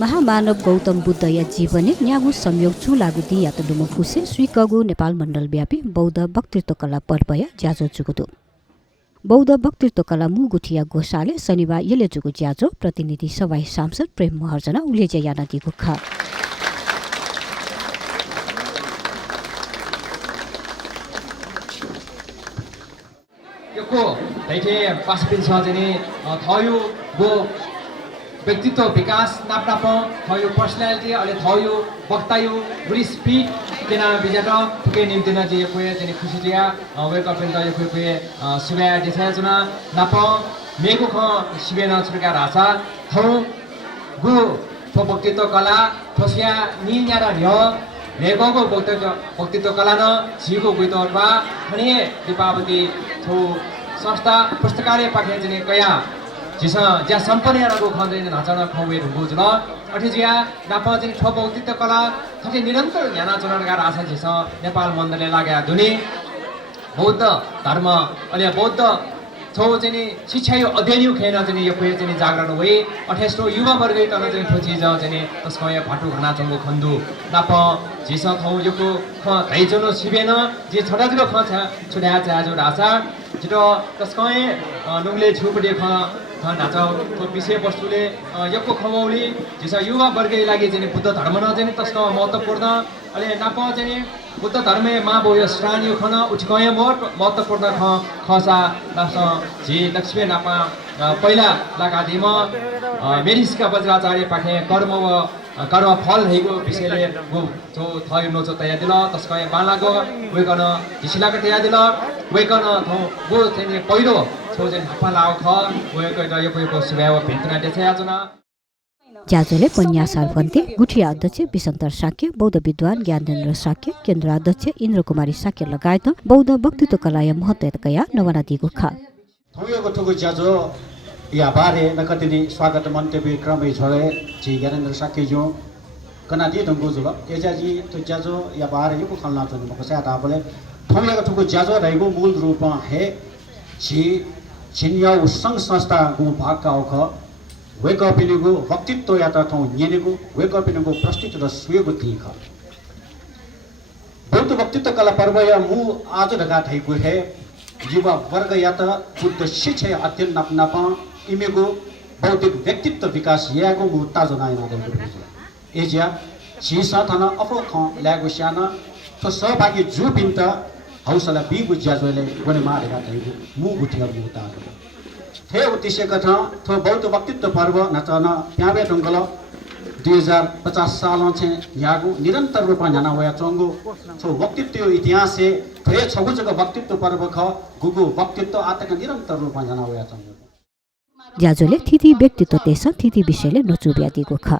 महामानव गौतम बुद्ध या जीवनी न्यागु संयोग चु लागु दि या त डुम खुसे स्वीकगु नेपाल मण्डल व्यापी बौद्ध वक्तृत्व कला पर्वया ज्याजो जुगुदु बौद्ध वक्तृत्व कला मुगुठिया गोसाले शनिबार यले जुगु ज्याजो प्रतिनिधि सभा सांसद प्रेम महर्जना उलेजे याना दिगु खा यको दैथे पासपिन सजने थयो गो व्यक्तित्व विकास नाप्नाप थयो पर्सनालिटी अले थयो वक्तायु गुडी स्पीड तेना बिजाट फुके निम्ति न जे कोए जने खुशी जिया वेक अप इन तय कोए सिबे दिसा जना नाप मेगु ख सिबे न प्रकार आशा थौ गु थो व्यक्तित्व कला थोसिया निन्यारा न्य नेगोको व्यक्तित्व कला न जिगो गुइतोरबा भने दीपावली थो संस्था पुस्तकालय पाखे जने कया जिसा ज्या सम्पन्न रगो खन्दैन नाचना खवे रुगो जुल अठिजिया नापा जने ठो व्यक्तित्व कला थके निरन्तर ज्ञान चरणका आशा जिसा नेपाल मण्डलले लाग्या दुनी बौद्ध धर्म अनि बौद्ध छौ जने शिक्षा यो अध्ययन यो खेन जने यो कोही जने जागरण भए 28 युवा वर्ग तन जने ठोची जाउ जने तस्को या भाटु घना चंगो खन्दु नाप जिसा खौ योको ख धाइजनो सिबेन जे छोटा जको ख छ छुड्या चाजो आशा जितो तस्को नुङले छुपडे ख नाचाउ तो विषय वस्तुले यको खमौली जिसा युवा वर्गै लागि जने बुद्ध धर्म न जने तस्को महत्त्वपूर्ण अले नाप जने बुद्ध धर्मे मा बोयो श्रान यो खन उठकय मोर महत्त्वपूर्ण खसा लास जे लक्ष्मी नापा पहिला लागा दिम मेरिसका वज्राचार्य पाखे कर्म फल हेगो विषयले गो जो थयो नोचो तया दिल तस्कय बालागो वेकन झिसिलाको तया दिल वेकन थौ गो चाहिँ पहिलो छोजे हप्पा लाउ ख वेको यो सुभाव भिन्तना देछया जना ज्याजोले पन्यासार भन्थे गुठिया अध्यक्ष विशन्तर साक्य बौद्ध विद्वान ज्ञानेन्द्र साक्य केन्द्र अध्यक्ष इन्द्र कुमारी साक्य लगायत बौद्ध वक्तृत्व कलाय महत्त्वकया नवना दिगु खा थौयको ठुको ज्याजो या बारे नकतिनि स्वागत मन्तव्य क्रमै छोडे जी ज्ञानेन्द्र साक्य जो कनादि दंगो जुल एजाजी तो ज्याजो या बारे यो खल्ला त मको सा ताबले थौयको ठुको ज्याजो रहेको मूल रूप हे जी छिन्या संघ संस्था गु भाग का ओख वेक अप इनेगु वक्तृत्व या त थौ नेनेगु वेक अप इनेगु प्रस्तुत र सुयगु तिख बौद्ध वक्तृत्व कला पर्व या मु आज ढगा थैगु हे युवा वर्ग या त बुद्ध शिक्षा अध्ययन नपनाप इमेगु बौद्धिक व्यक्तित्व विकास यागु मु ताजो नाइना देगु एजिया छिसा थन अफो ख ल्यागु स्याना तो सहभागी जु बिन्त हौसला बिगु ज्याजोले गने मारेगा थैगु मु गुठिया बिउता थे उद्देश्य कथा थो बौद्ध वक्तृत्व पर्व नचन प्याबे टंगल 2050 साल छे यागु निरन्तर रूपमा जना होया चंगो छो वक्तृत्व इतिहास से थे छगु जग वक्तृत्व पर्व ख गुगु वक्तृत्व आतक निरन्तर रूपमा जना होया चंगो ज्याजोले थिति व्यक्तित्व तेस थिति विषयले नचुब्यादिगु खा